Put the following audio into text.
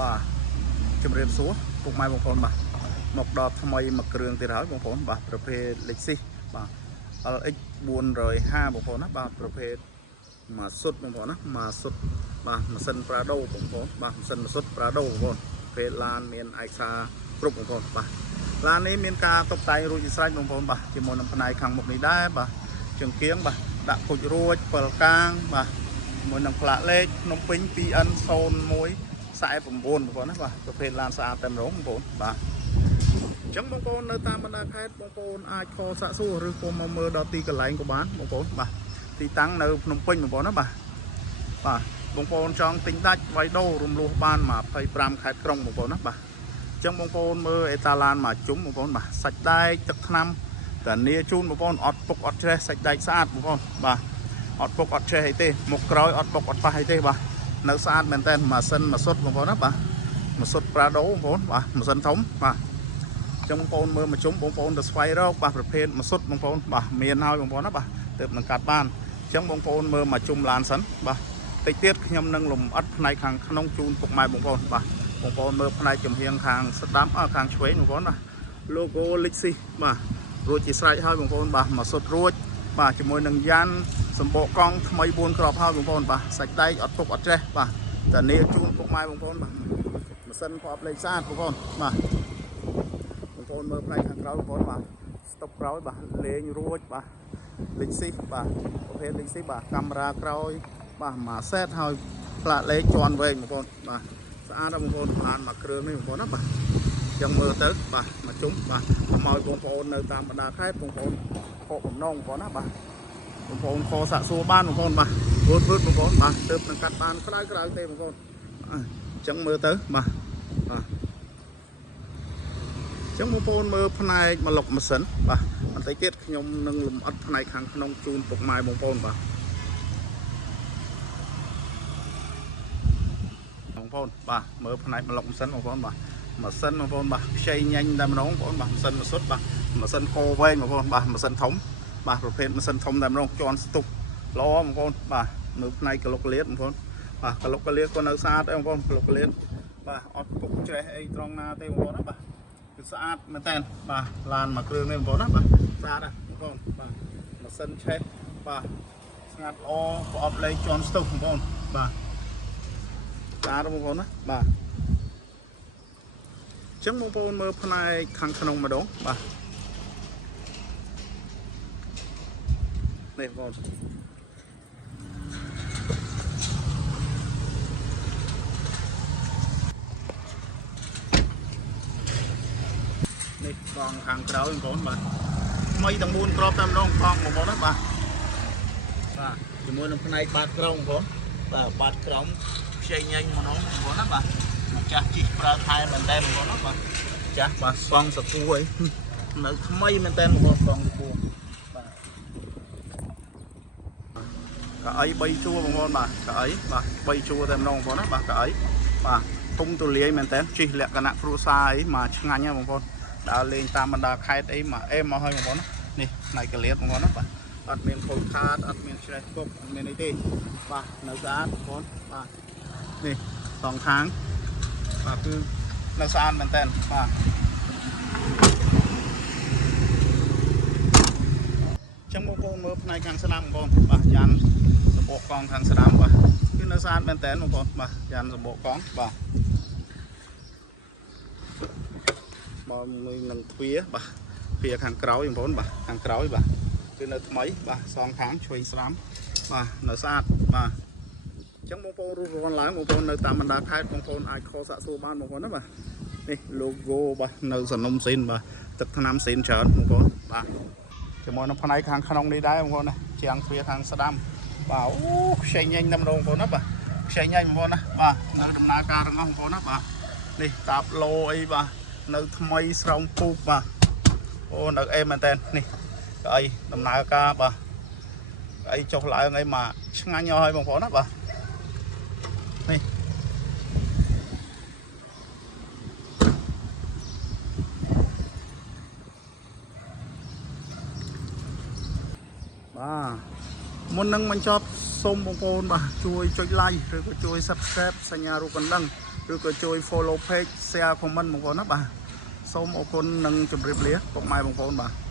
បាទជំរាបសួរពុកម៉ែបងប្អូនបាទមកដល់ថ្មីមួយគ្រឿងទៀតហើយបងប្អូនបាទប្រភេទលេខស៊ីបាទ LX 450បងប្អូនណាបាទប្រភេទមួយសុទ្ធបងប្អូនណាមួយសុទ្ធបាទម៉ាស៊ីន Prado បងប្អូនបាទម៉ាស៊ីនមួយសុទ្ធ Prado បងប្អូនប្រភេទឡានមានឯកសារគ្រប់បងប្អូនបាទឡាននេះមានការតុបតែងរួចជាស្រេចបងប្អូនបាទជាមួយនឹងផ្នែកខាងមុខនេះដែរបាទជើងគៀងបាទដាក់គុជរួច7កាងបាទជាមួយនឹងផ្លាកលេខភ្នំពេញ 2N01 49បងប្អូនណាបាទប្រភេទឡានស្អាតតែម្ដងបងប្អូនបាទអញ្ចឹងបងប្អូននៅតាមបណ្ដាខេត្តបងប្អូនអាចខលសាកសួរឬក៏មកមើលដល់ទីកន្លែងក៏បានបងប្អូនបាទទីតាំងនៅភ្នំពេញបងប្អូនណាបាទបងប្អូនចង់ទិញដាច់វាយដូររំលោះបាន25ខេត្តក្រុងបងប្អូនណាបាទអញ្ចឹងបងប្អូនមើលអេតាឡានមកជុំបងប្អូនបាទសាច់ដែកទឹកថ្នាំតានីជូនបងប្អូនអត់ពុកអត់ច្រេះសាច់ដែកស្អាតបងប្អូនបាទអត់ពុកអត់ច្រេះអីទេមុខក្រោយអត់ពុកអត់ប៉ះអីទេបាទនៅស្អាតមែនតើម៉ាស៊ីនម៉ាសុតបងប្អូនណាបាទម៉ាសុត Prado បងប្អូនបាទម៉ាស៊ីនធំបាទចឹងបងប្អូនមើលមកជុំបងប្អូនទៅស្វែងរកបាទប្រភេទម៉ាសុតបងប្អូនបាទមានហើយបងប្អូនណាបាទទើបនឹងកាត់បានអញ្ចឹងបងប្អូនមើលមកជុំឡានសិនបាទតិចទៀតខ្ញុំនឹងលំអិតផ្នែកខាងក្នុងជូនពុកម៉ែបងប្អូនបាទបងប្អូនមើលផ្នែកចំហៀងខាងស្ដាំខាងឆ្វេងបងប្អូនណា logo Lexi បាទរួចជាស្រេចហើយបងប្អូនបាទម៉ាសុតរួចបាទជាមួយនឹងយ៉ាន់សម្បកកង់ថ្មី4គ្រាប់ហើយបងប្អូនបាទសាច់ដែកអត់ពុកអត់ច្រេះបាទតានីជូនពុកម៉ែបងប្អូនបាទម៉ាស៊ីនប្រអប់លេខស្អាតបងប្អូនបាទបងប្អូនមើលផ្នែកខាងក្រោយបងប្អូនបាទស្តុបក្រោយបាទលេងរួចបាទលេខស៊ីបាទប្រភេទលេខស៊ីបាទកាមេរ៉ាក្រោយបាទមួយសេតហើយផ្លាកលេខជាន់វែងបងប្អូនបាទស្អាតបងប្អូនឡានមួយគ្រឿងនេះបងប្អូនណាបាទចឹងមើលទៅបាទមកជុំបាទមកបងប្អូននៅតាមបណ្ដាខេត្តបងប្អូនខកបំណងបងប្អូនណាបាទបងប្អូនខសាក់សួរបានបងប្អូនបាទរួចបងប្អូនបាទទើបនឹងកាត់បានក្រៅទេបងប្អូនអញ្ចឹងមើលទៅបាទចឹងបងប្អូនមើលផ្នែកម៉ាឡុកម៉ាស៊ីនបាទបន្តិចទៀតខ្ញុំនឹងលំអិតផ្នែកខាងក្នុងជូនពុកម៉ែបងប្អូនបាទបងប្អូនបាទមើលផ្នែកម៉ាឡុកម៉ាស៊ីនបងប្អូនបាទម៉ាស៊ីនបងប្អូនបាទខ្ចីញ៉ាញ់តែម្ដងបងប្អូនបាទម៉ាស៊ីនម៉ាសុតបាទម៉ាស៊ីនកវែងបងប្អូនបាទម៉ាស៊ីនធំបាទប្រភេទម៉ាស៊ីនធំតែម្ដងជាន់ស្តុកល្អបងប្អូនបាទនៅផ្នែកកលុកកលៀតបងប្អូនបាទកលុកកលៀតក៏នៅស្អាតដែរបងប្អូនកលុកកលៀតបាទអត់ពុកច្រេះអីត្រង់ណាទេបងប្អូនណាបាទគឺស្អាតមែនតើបាទឡានមួយគ្រឿងនេះបងប្អូនណាបាទស្អាតណាបងប្អូនបាទម៉ាស៊ីនឆេតបាទស្ងាត់ល្អប្រអប់លេខជាន់ស្តុកបងប្អូនបាទស្អាតបងប្អូនណាបាទចឹងបងប្អូនមើលផ្នែកខាងក្នុងម្ដងបាទនេះបងប្អូននេះកង់ខាងក្រោយបងប្អូនបាទថ្មីទាំង4គ្រាប់តែម្ដងកង់បងប្អូនណាបាទជាមួយនឹងផ្នែកបាតក្រោមបងប្អូនបាទបាតក្រោមខ្ចីញ៉ាញ់ម្ដងបងប្អូនណាបាទម្ចាស់ជិះប្រើថែមែនតើបងប្អូនណាបាទចាស់បាទស្វងសគួរអីនៅថ្មីមែនតើបងប្អូនស្វងសគួរបាទកៅអី3ជួរបងប្អូនបាទកៅអីបាទ3ជួរតែម្ដងបងប្អូនណាបាទកៅអីបាទធំទូលាយមែនតើជិះលក្ខណៈគ្រួសារអីមកឆ្ងាញ់ហ្នឹងបងប្អូនដើរលេងតាមបណ្ដាខេត្តអីមកអេមកឲ្យបងប្អូននេះផ្នែកកលៀតបងប្អូនណាបាទអត់មានខូចខាតអត់មានច្រេះគប់អត់មានអីទេបាទនៅស្អាតបងប្អូនបាទនេះសងខាងបាទគឺនៅស្អាតមែនតើបាទចឹងបងប្អូនមើលផ្នែកខាងស្ដាំបងប្អូនបាទយ៉ាន់សម្បកកង់ខាងស្ដាំបាទគឺនៅស្អាតមែនតើបងប្អូនបាទយ៉ាន់សម្បកកង់បាទមកមួយនឹងទ្វារបាទទ្វារខាងក្រោយបងប្អូនបាទខាងក្រោយបាទគឺនៅថ្មីបាទសងខាងឆ្វេងស្ដាំបាទនៅស្អាតបាទអញ្ចឹងបងប្អូនរស់រាន់ឡើងបងប្អូននៅតាមបណ្ដាខេត្តបងប្អូនអាចខលសាកសួរបានបងប្អូនណាបាទនេះ logo បាទនៅសនុំស៊ីនបាទទឹកថ្នាំស៊ីនច្រើនបងប្អូនបាទជាមួយនៅផ្នែកខាងក្នុងនេះដែរបងប្អូនណាជាងទ្វារខាងស្ដាំបាទអូខ្ចីញ៉ាញ់តែម្ដងបងប្អូនណាបាទខ្ចីញ៉ាញ់បងប្អូនណាបាទនៅដំណើរការរបស់បងប្អូនណាបាទនេះតាបឡូអីបាទនៅថ្មីស្រោមពូកបាទអូនៅអេមែនតើនេះកៅអីដំណើរការបាទកៅអីចុះឡើងអីមកឆ្ងាញ់អស់ហើយបងប្អូនណាបាទនេះបាទមុននឹងបញ្ចប់សូមបងប្អូនបាទជួយចុច like ឬក៏ជួយ subscribe សញ្ញារូបកណ្ដឹង ឬក៏ជួយ follow page share comment បងប្អូនណាបាទសូមអរគុណនិងជម្រាបលាពុកម៉ែបងប្អូនបាទ